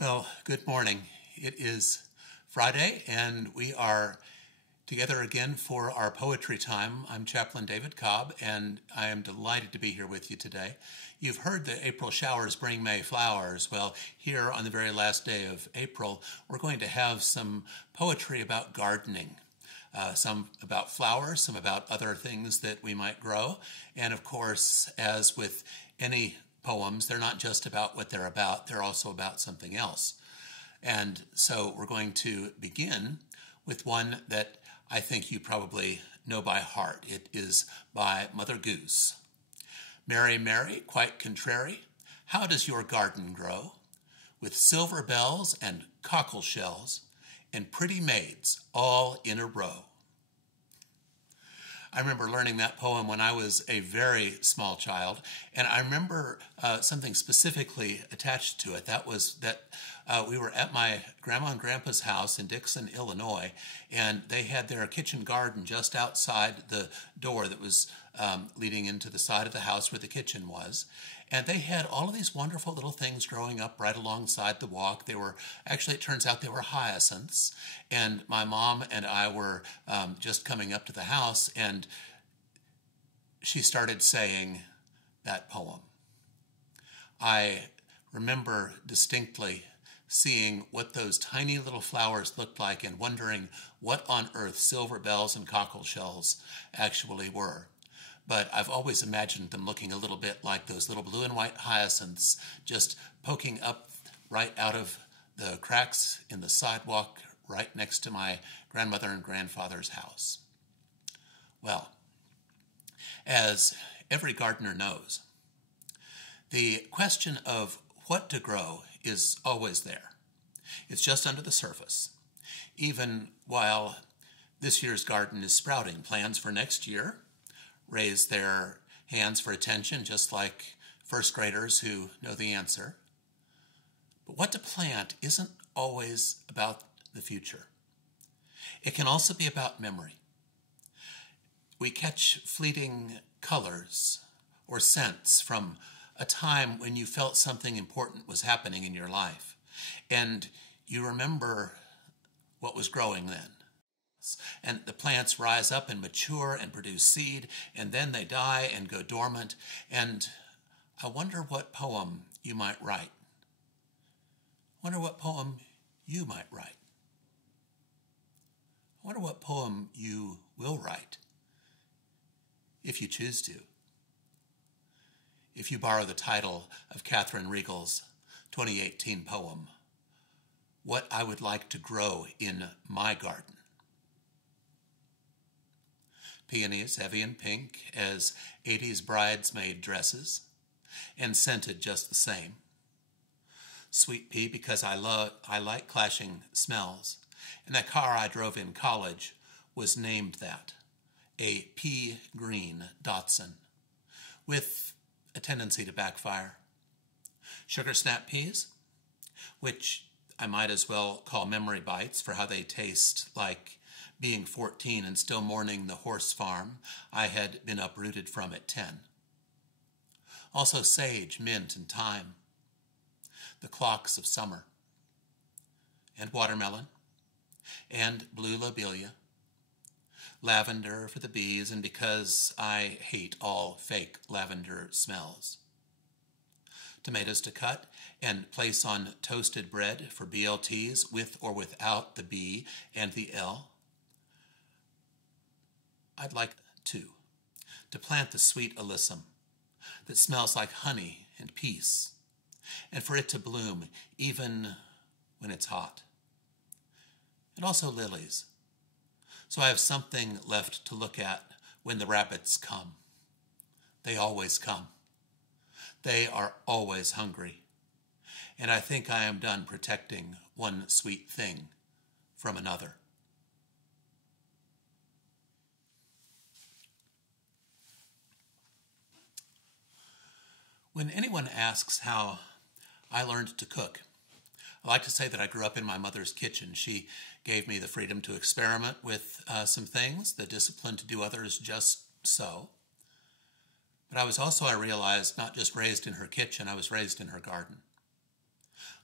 Well, good morning. It is Friday, and we are together again for our poetry time. I'm Chaplain David Cobb, and I am delighted to be here with you today. You've heard the April showers bring May flowers. Well, here on the very last day of April, we're going to have some poetry about gardening. Some about flowers, some about other things that we might grow. And of course, as with any poems, they're not just about what they're about, they're also about something else. And so we're going to begin with one that I think you probably know by heart. It is by Mother Goose. Mary, Mary, quite contrary, how does your garden grow? With silver bells and cockle shells and pretty maids all in a row. I remember learning that poem when I was a very small child, and I remember something specifically attached to it. That was that we were at my grandma and grandpa's house in Dixon, Illinois, and they had their kitchen garden just outside the door that was leading into the side of the house where the kitchen was. And they had all of these wonderful little things growing up right alongside the walk. They were, actually, it turns out they were hyacinths. And my mom and I were just coming up to the house, and she started saying that poem. I remember distinctly seeing what those tiny little flowers looked like and wondering what on earth silver bells and cockle shells actually were. But I've always imagined them looking a little bit like those little blue and white hyacinths just poking up right out of the cracks in the sidewalk right next to my grandmother and grandfather's house. Well, as every gardener knows, the question of what to grow is always there. It's just under the surface. Even while this year's garden is sprouting, plans for next year raise their hands for attention, just like first graders who know the answer. But what to plant isn't always about the future. It can also be about memory. We catch fleeting colors or scents from a time when you felt something important was happening in your life, and you remember what was growing then. And the plants rise up and mature and produce seed, and then they die and go dormant. And I wonder what poem you might write. I wonder what poem you might write. I wonder what poem you will write, if you choose to. If you borrow the title of Katherine Riegel's 2018 poem, What I Would Like to Grow in My Garden. Peonies heavy and pink as 80s bridesmaid dresses, and scented just the same. Sweet pea because I like clashing smells, and that car I drove in college was named that, a pea green Datsun, with a tendency to backfire. Sugar snap peas, which I might as well call memory bites for how they taste like being 14 and still mourning the horse farm I had been uprooted from at 10. Also sage, mint, and thyme, the clocks of summer, and watermelon, and blue lobelia, lavender for the bees, and because I hate all fake lavender smells. Tomatoes to cut and place on toasted bread for BLTs with or without the B and the L. I'd like to plant the sweet alyssum that smells like honey and peace, and for it to bloom even when it's hot. And also lilies, so I have something left to look at when the rabbits come. They always come. They are always hungry, and I think I am done protecting one sweet thing from another. When anyone asks how I learned to cook, I like to say that I grew up in my mother's kitchen. She gave me the freedom to experiment with some things, the discipline to do others just so. But I was also, I realized, not just raised in her kitchen, I was raised in her garden.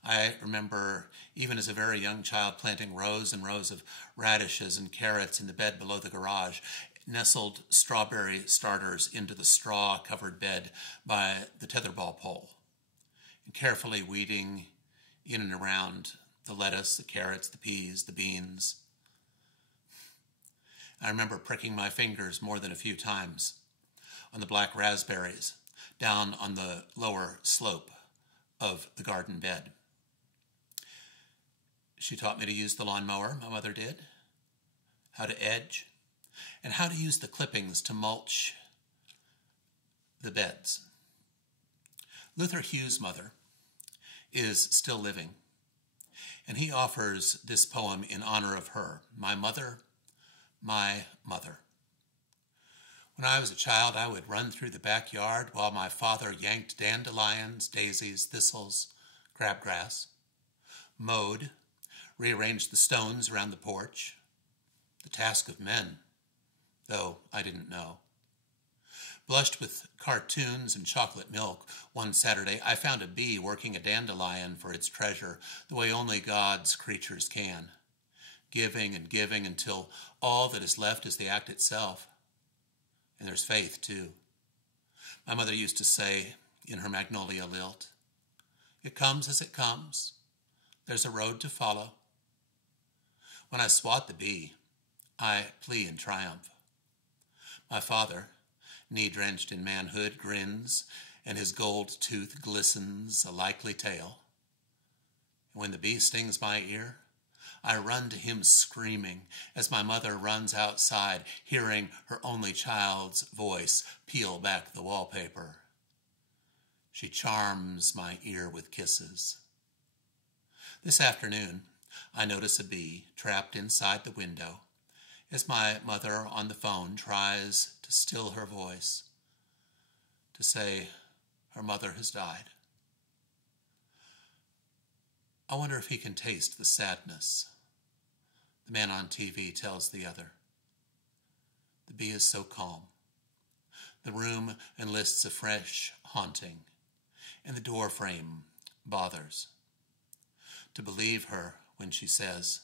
I remember, even as a very young child, planting rows and rows of radishes and carrots in the bed below the garage, nestled strawberry starters into the straw-covered bed by the tetherball pole, and carefully weeding in and around the lettuce, the carrots, the peas, the beans. I remember pricking my fingers more than a few times on the black raspberries down on the lower slope of the garden bed. She taught me to use the lawnmower, my mother did, how to edge, and how to use the clippings to mulch the beds. Luther Hughes' mother is still living, and he offers this poem in honor of her, my mother, my mother. When I was a child, I would run through the backyard while my father yanked dandelions, daisies, thistles, crabgrass, mowed, rearranged the stones around the porch. The task of men, though I didn't know. Blushed with cartoons and chocolate milk, one Saturday I found a bee working a dandelion for its treasure, the way only God's creatures can, giving and giving until all that is left is the act itself. And there's faith, too. My mother used to say in her magnolia lilt, "It comes as it comes. There's a road to follow." When I swat the bee, I plea in triumph. My father, knee-drenched in manhood, grins, and his gold tooth glistens a likely tale. And when the bee stings my ear, I run to him screaming as my mother runs outside, hearing her only child's voice peel back the wallpaper. She charms my ear with kisses. This afternoon, I notice a bee trapped inside the window as my mother on the phone tries to still her voice, to say her mother has died. I wonder if he can taste the sadness. The man on TV tells the other. The bee is so calm. The room enlists a fresh haunting, and the door frame bothers. To believe her when she says,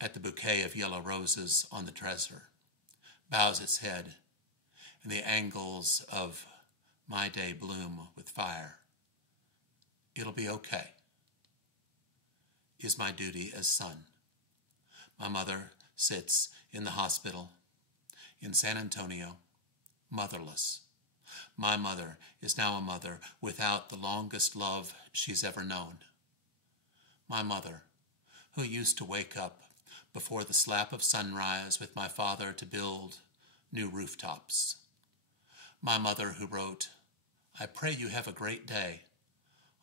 at the bouquet of yellow roses on the dresser, bows its head, and the angles of my day bloom with fire. It'll be okay, is my duty as son. My mother sits in the hospital in San Antonio, motherless. My mother is now a mother without the longest love she's ever known. My mother, who used to wake up before the slap of sunrise with my father to build new rooftops. My mother who wrote, "I pray you have a great day,"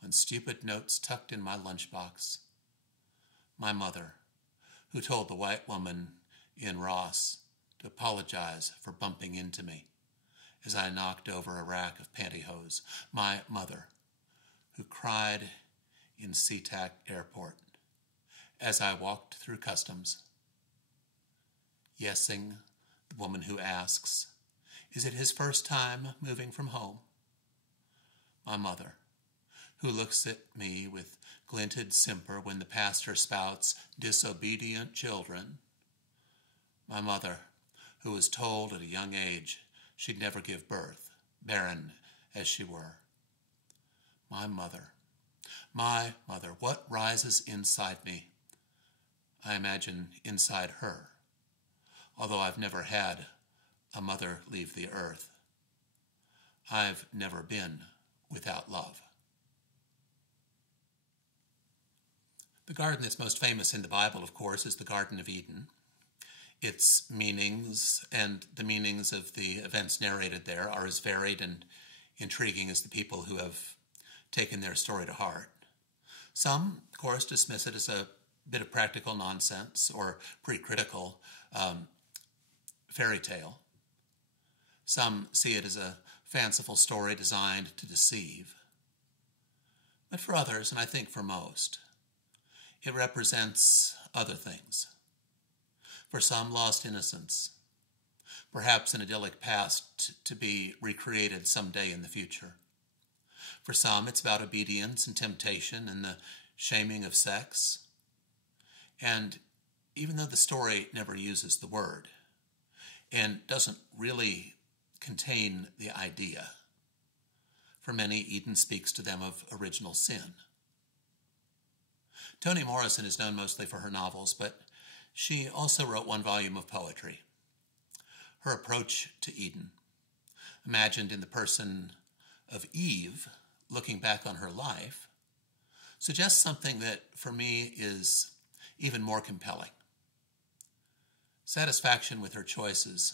on stupid notes tucked in my lunchbox. My mother, who told the white woman in Ross to apologize for bumping into me as I knocked over a rack of pantyhose. My mother, who cried in SeaTac Airport as I walked through customs. Yesing the woman who asks, is it his first time moving from home? My mother, who looks at me with glinted simper when the pastor spouts disobedient children. My mother, who was told at a young age she'd never give birth, barren as she were. My mother, what rises inside me? I imagine inside her, although I've never had a mother leave the earth. I've never been without love. The garden that's most famous in the Bible, of course, is the Garden of Eden. Its meanings and the meanings of the events narrated there are as varied and intriguing as the people who have taken their story to heart. Some, of course, dismiss it as a bit of practical nonsense or pre-critical fairy tale. Some see it as a fanciful story designed to deceive. But for others, and I think for most, it represents other things. For some, lost innocence, perhaps an idyllic past to be recreated someday in the future. For some, it's about obedience and temptation and the shaming of sex. And even though the story never uses the word and doesn't really contain the idea, for many, Eden speaks to them of original sin. Toni Morrison is known mostly for her novels, but she also wrote one volume of poetry. Her approach to Eden, imagined in the person of Eve, looking back on her life, suggests something that, for me, is even more compelling. Satisfaction with her choices,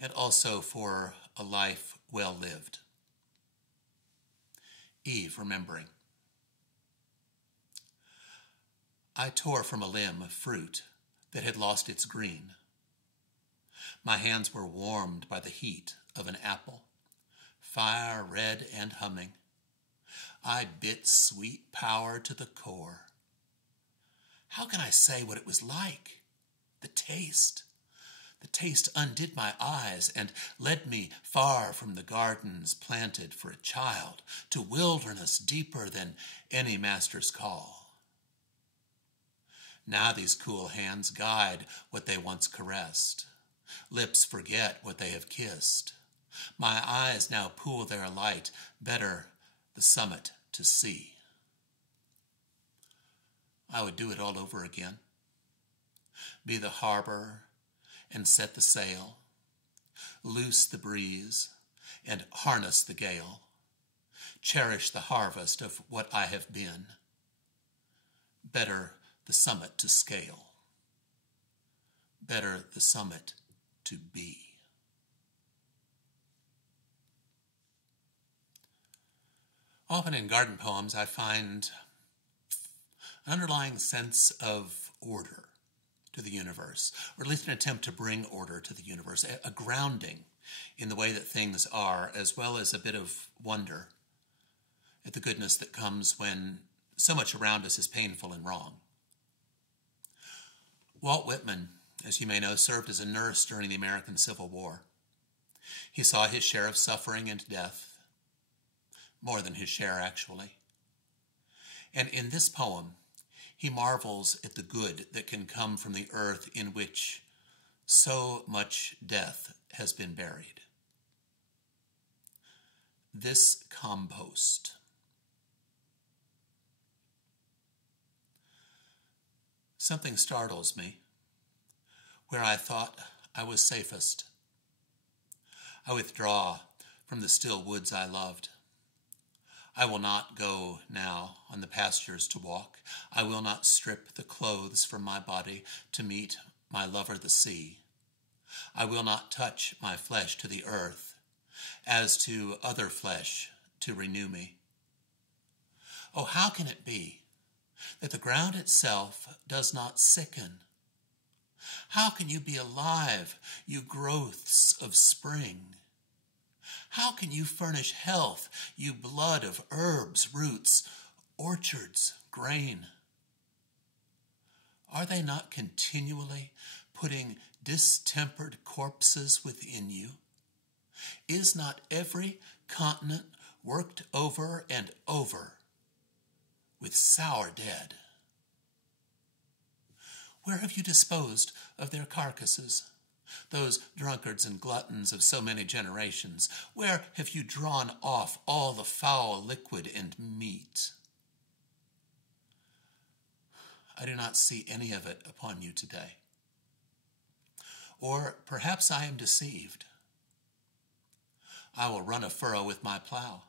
and also for a life well lived. Eve, remembering. I tore from a limb fruit that had lost its green. My hands were warmed by the heat of an apple, fire red and humming. I bit sweet power to the core. How can I say what it was like? The taste undid my eyes and led me far from the gardens planted for a child to wilderness deeper than any master's call. Now these cool hands guide what they once caressed. Lips forget what they have kissed. My eyes now pool their light, better the summit to see. I would do it all over again. Be the harbor and set the sail, loose the breeze and harness the gale, cherish the harvest of what I have been. Better the summit to scale, better the summit to be. Often in garden poems, I find an underlying sense of order to the universe, or at least an attempt to bring order to the universe, a grounding in the way that things are, as well as a bit of wonder at the goodness that comes when so much around us is painful and wrong. Walt Whitman, as you may know, served as a nurse during the American Civil War. He saw his share of suffering and death, more than his share, actually. And in this poem, he marvels at the good that can come from the earth in which so much death has been buried. This compost. Something startles me. Where I thought I was safest, I withdraw from the still woods I loved. I will not go now on the pastures to walk. I will not strip the clothes from my body to meet my lover the sea. I will not touch my flesh to the earth, as to other flesh to renew me. Oh, how can it be that the ground itself does not sicken? How can you be alive, you growths of spring? How can you furnish health, you blood of herbs, roots, orchards, grain? Are they not continually putting distempered corpses within you? Is not every continent worked over and over with sour dead? Where have you disposed of their carcasses, those drunkards and gluttons of so many generations? Where have you drawn off all the foul liquid and meat? I do not see any of it upon you today. Or perhaps I am deceived. I will run a furrow with my plow.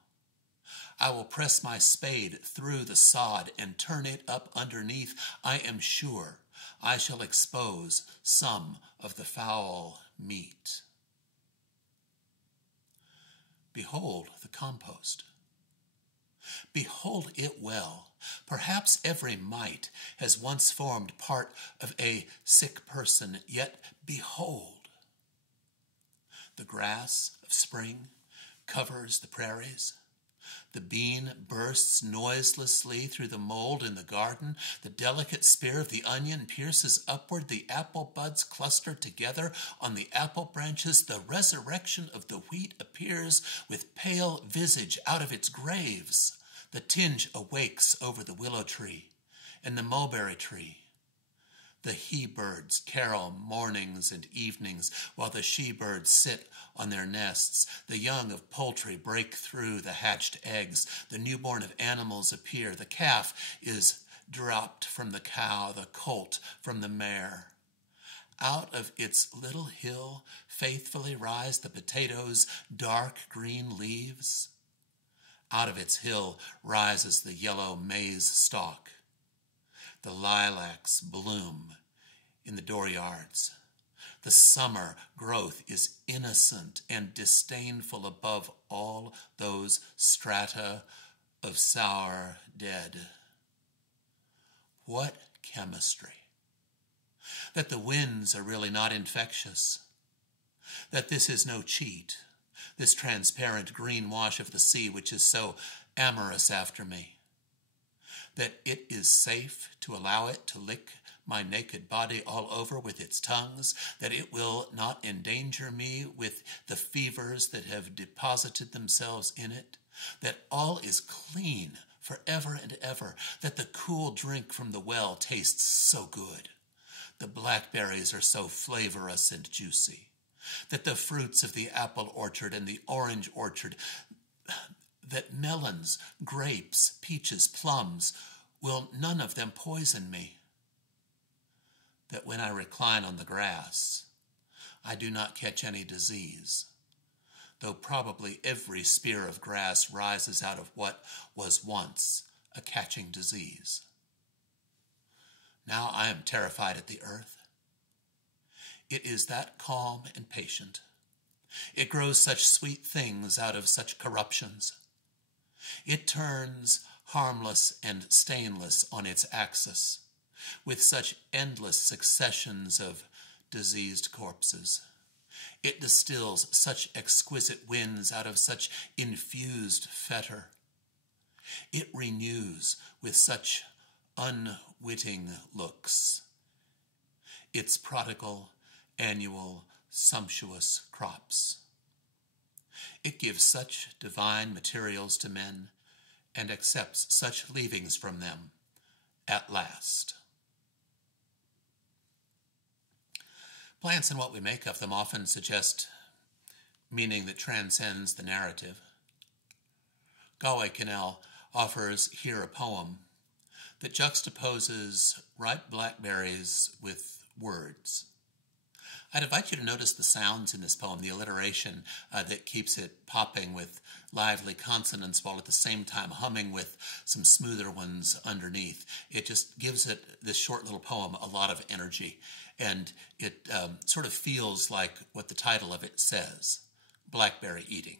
I will press my spade through the sod and turn it up underneath. I am sure I shall expose some of the foul meat. Behold the compost. Behold it well. Perhaps every mite has once formed part of a sick person, yet behold. The grass of spring covers the prairies. The bean bursts noiselessly through the mold in the garden. The delicate spear of the onion pierces upward. The apple buds cluster together on the apple branches. The resurrection of the wheat appears with pale visage out of its graves. The tinge awakes over the willow tree and the mulberry tree. The he-birds carol mornings and evenings, while the she-birds sit on their nests. The young of poultry break through the hatched eggs. The newborn of animals appear. The calf is dropped from the cow, the colt from the mare. Out of its little hill faithfully rise the potatoes' dark green leaves. Out of its hill rises the yellow maize stalk. The lilacs bloom in the dooryards. The summer growth is innocent and disdainful above all those strata of sour dead. What chemistry! That the winds are really not infectious. That this is no cheat, this transparent green wash of the sea which is so amorous after me. That it is safe to allow it to lick my naked body all over with its tongues, that it will not endanger me with the fevers that have deposited themselves in it, that all is clean forever and ever, that the cool drink from the well tastes so good, the blackberries are so flavorous and juicy, that the fruits of the apple orchard and the orange orchard, that melons, grapes, peaches, plums, will none of them poison me. That when I recline on the grass, I do not catch any disease, though probably every spear of grass rises out of what was once a catching disease. Now I am terrified at the earth. It is that calm and patient. It grows such sweet things out of such corruptions. It turns harmless and stainless on its axis, with such endless successions of diseased corpses. It distills such exquisite winds out of such infused fetor. It renews with such unwitting looks its prodigal, annual, sumptuous crops. It gives such divine materials to men and accepts such leavings from them at last. Plants and what we make of them often suggest meaning that transcends the narrative. Galway Kinnell offers here a poem that juxtaposes ripe blackberries with words. I'd invite you to notice the sounds in this poem, the alliteration that keeps it popping with lively consonants while at the same time humming with some smoother ones underneath. It just gives it, this short little poem, a lot of energy. And it sort of feels like what the title of it says, blackberry eating.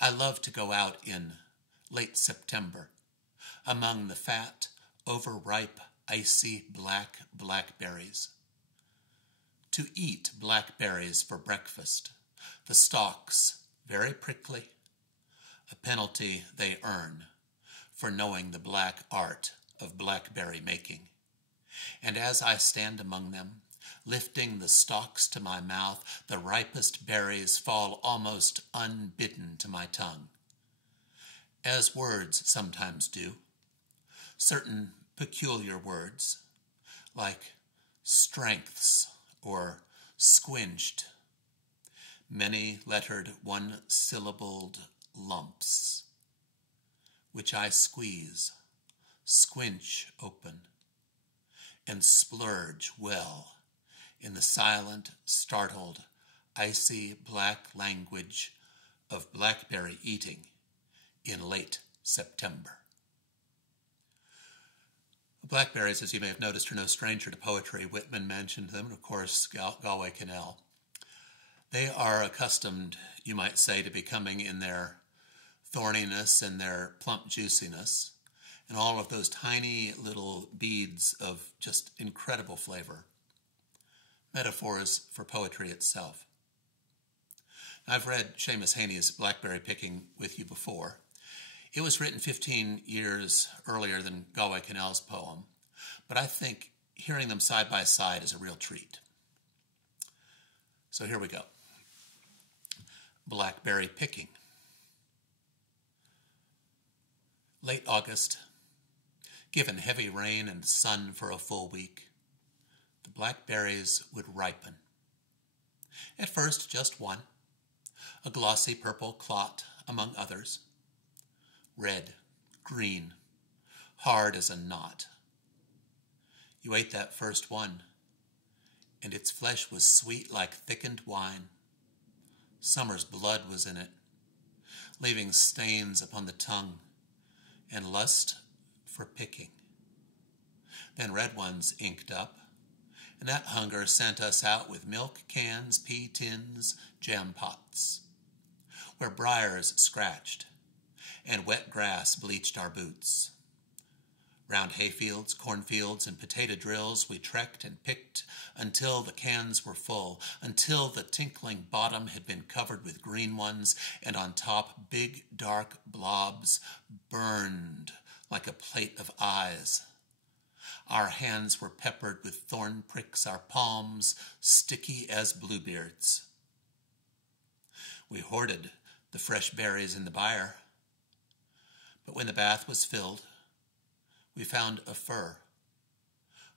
I love to go out in late September among the fat, overripe, icy black blackberries. To eat blackberries for breakfast, the stalks very prickly, a penalty they earn for knowing the black art of blackberry making. And as I stand among them, lifting the stalks to my mouth, the ripest berries fall almost unbidden to my tongue, as words sometimes do, certain peculiar words, like strengths or squinched, many-lettered one-syllabled lumps, which I squeeze, squinch open, and splurge well in the silent, startled, icy black language of blackberry eating in late September. Blackberries, as you may have noticed, are no stranger to poetry. Whitman mentioned them, and of course, Galway Kinnell. They are accustomed, you might say, to becoming in their thorniness and their plump juiciness, and all of those tiny little beads of just incredible flavor. Metaphors for poetry itself. I've read Seamus Heaney's Blackberry Picking with you before. It was written 15 years earlier than Galway Kinnell's poem, but I think hearing them side by side is a real treat. So here we go. Blackberry Picking. Late August, given heavy rain and sun for a full week, the blackberries would ripen. At first, just one, a glossy purple clot among others, red, green, hard as a knot. You ate that first one, and its flesh was sweet like thickened wine. Summer's blood was in it, leaving stains upon the tongue and lust for picking. Then red ones inked up, and that hunger sent us out with milk cans, pea tins, jam pots, where briars scratched and wet grass bleached our boots. Round hayfields, cornfields, and potato drills we trekked and picked until the cans were full, until the tinkling bottom had been covered with green ones, and on top big dark blobs burned like a plate of eyes. Our hands were peppered with thorn pricks, our palms sticky as bluebeards. We hoarded the fresh berries in the byre, but when the bath was filled, we found a fur,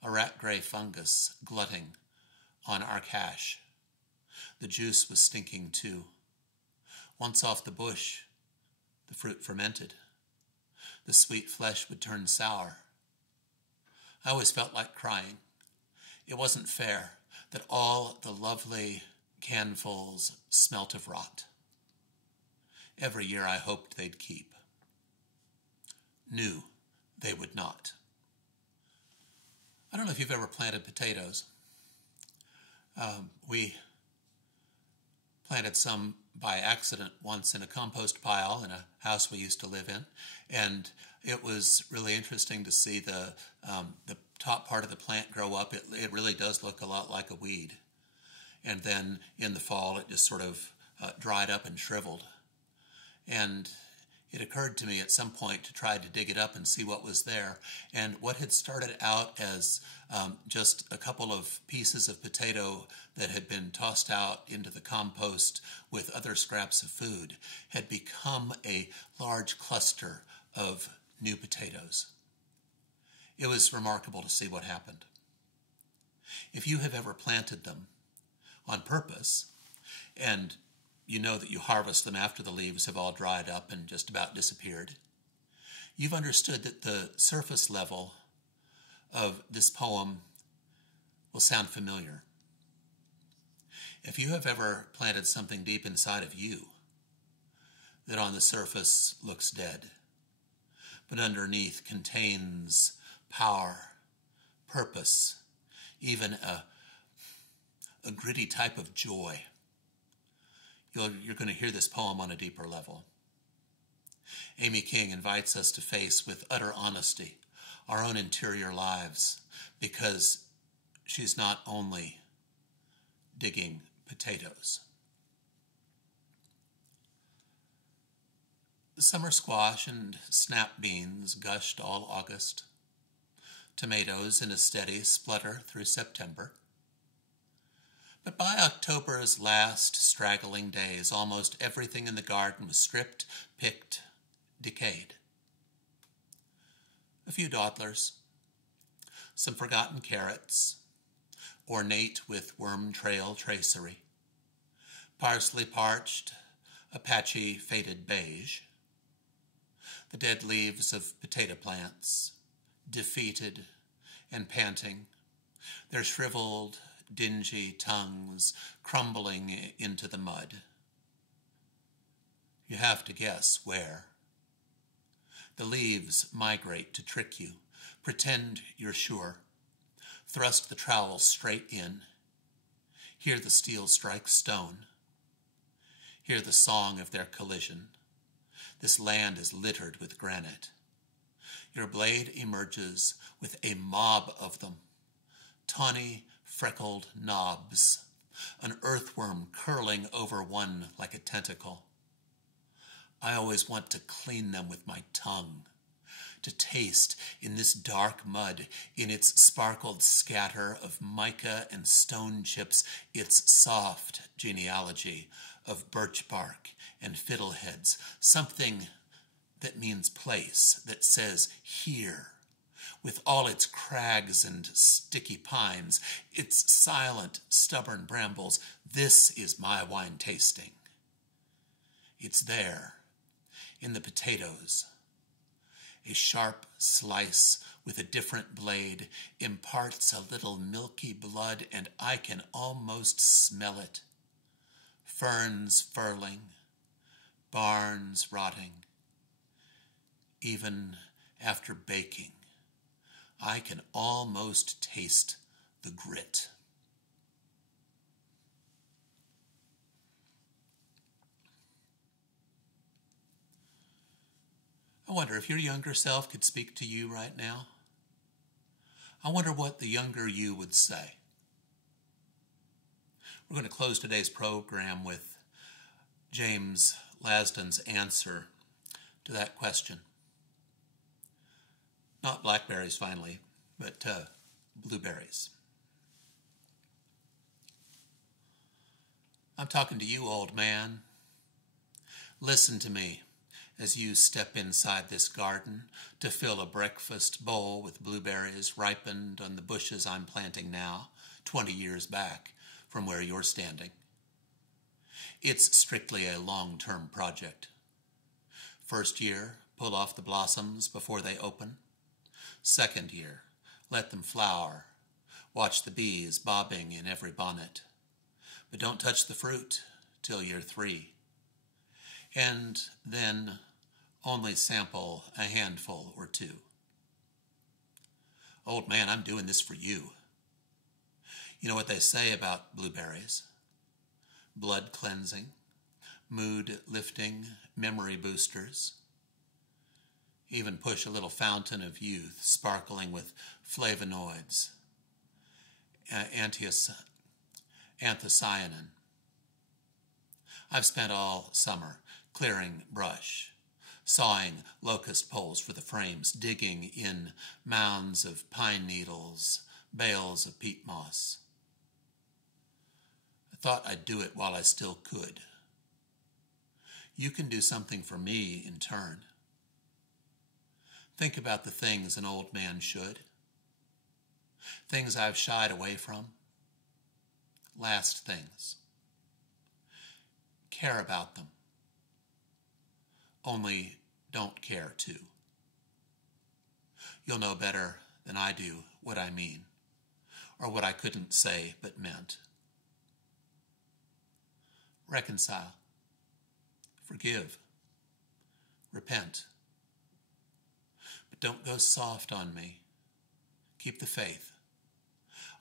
a rat-gray fungus glutting on our cache. The juice was stinking too. Once off the bush, the fruit fermented. The sweet flesh would turn sour. I always felt like crying. It wasn't fair that all the lovely canfuls smelt of rot. Every year I hoped they'd keep. Knew they would not. I don't know if you've ever planted potatoes. We planted some by accident once in a compost pile in a house we used to live in, and it was really interesting to see the top part of the plant grow up. It really does look a lot like a weed, and then in the fall it just sort of dried up and shriveled. And it occurred to me at some point to try to dig it up and see what was there. And what had started out as just a couple of pieces of potato that had been tossed out into the compost with other scraps of food had become a large cluster of new potatoes. It was remarkable to see what happened. If you have ever planted them on purpose, and you know that you harvest them after the leaves have all dried up and just about disappeared, you've understood that the surface level of this poem will sound familiar. If you have ever planted something deep inside of you that on the surface looks dead, but underneath contains power, purpose, even a gritty type of joy, you're going to hear this poem on a deeper level. Amy King invites us to face with utter honesty our own interior lives, because she's not only digging potatoes. The summer squash and snap beans gushed all August. Tomatoes in a steady splutter through September. But by October's last straggling days, almost everything in the garden was stripped, picked, decayed. A few dawdlers, some forgotten carrots, ornate with worm trail tracery, parsley parched, a patchy faded beige, the dead leaves of potato plants, defeated and panting, their shriveled, dingy tongues crumbling into the mud. You have to guess where. The leaves migrate to trick you. Pretend you're sure. Thrust the trowel straight in. Hear the steel strike stone. Hear the song of their collision. This land is littered with granite. Your blade emerges with a mob of them, tawny, freckled knobs, an earthworm curling over one like a tentacle. I always want to clean them with my tongue, to taste in this dark mud, in its sparkled scatter of mica and stone chips, its soft genealogy of birch bark and fiddleheads, something that means place, that says here, with all its crags and sticky pines, its silent, stubborn brambles. This is my wine tasting. It's there, in the potatoes. A sharp slice with a different blade imparts a little milky blood, and I can almost smell it. Ferns furling, barns rotting. Even after baking, I can almost taste the grit. I wonder if your younger self could speak to you right now. I wonder what the younger you would say. We're going to close today's program with James Lasdun's answer to that question. Not blackberries, finally, but blueberries. I'm talking to you, old man. Listen to me as you step inside this garden to fill a breakfast bowl with blueberries ripened on the bushes I'm planting now, 20 years back from where you're standing. It's strictly a long-term project. First year, pull off the blossoms before they open. Second year, let them flower. Watch the bees bobbing in every bonnet. But don't touch the fruit till year 3. And then only sample a handful or 2. Old man, I'm doing this for you. You know what they say about blueberries? Blood cleansing, mood lifting, memory boosters. Even push a little fountain of youth sparkling with flavonoids, anthocyanin. I've spent all summer clearing brush, sawing locust poles for the frames, digging in mounds of pine needles, bales of peat moss. I thought I'd do it while I still could. You can do something for me in turn. Think about the things an old man should. Things I've shied away from. Last things. Care about them. Only don't care too. You'll know better than I do what I mean, or what I couldn't say but meant. Reconcile. Forgive. Repent. But don't go soft on me. Keep the faith.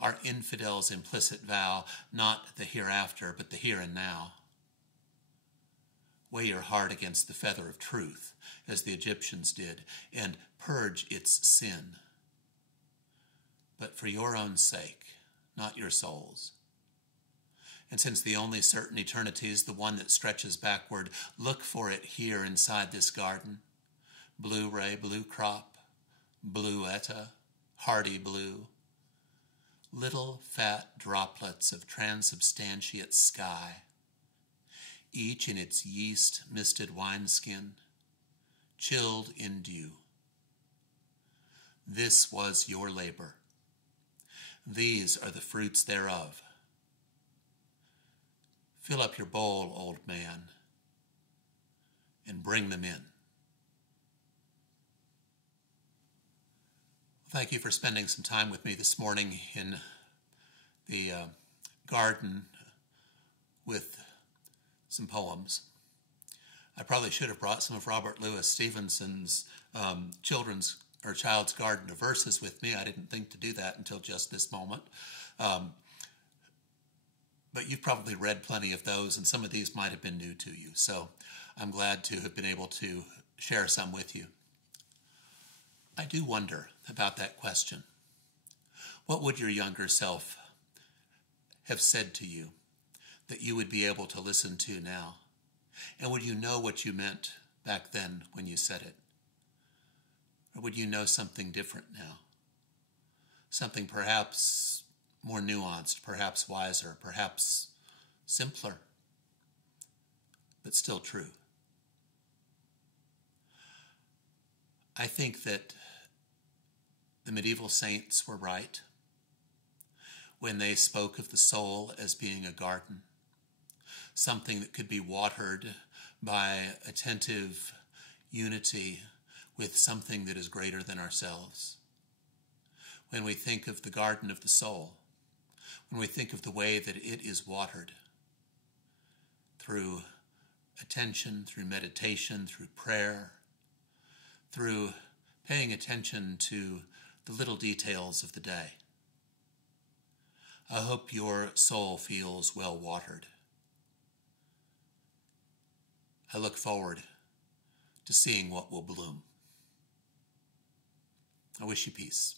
Our infidel's implicit vow, not the hereafter, but the here and now. Weigh your heart against the feather of truth, as the Egyptians did, and purge its sin. But for your own sake, not your soul's. And since the only certain eternity is the one that stretches backward, look for it here inside this garden. Blue ray, blue crop, bluetta, hardy blue. Little fat droplets of transubstantiate sky, each in its yeast-misted wineskin, chilled in dew. This was your labor. These are the fruits thereof. Fill up your bowl, old man, and bring them in. Thank you for spending some time with me this morning in the garden with some poems. I probably should have brought some of Robert Louis Stevenson's Child's Garden of Verses with me. I didn't think to do that until just this moment. But you've probably read plenty of those, and some of these might have been new to you. So I'm glad to have been able to share some with you. I do wonder about that question. What would your younger self have said to you that you would be able to listen to now? And would you know what you meant back then when you said it? Or would you know something different now? Something perhaps more nuanced, perhaps wiser, perhaps simpler, but still true. I think that the medieval saints were right when they spoke of the soul as being a garden, something that could be watered by attentive unity with something that is greater than ourselves. When we think of the garden of the soul, when we think of the way that it is watered through attention, through meditation, through prayer, through paying attention to the little details of the day, I hope your soul feels well watered. I look forward to seeing what will bloom. I wish you peace.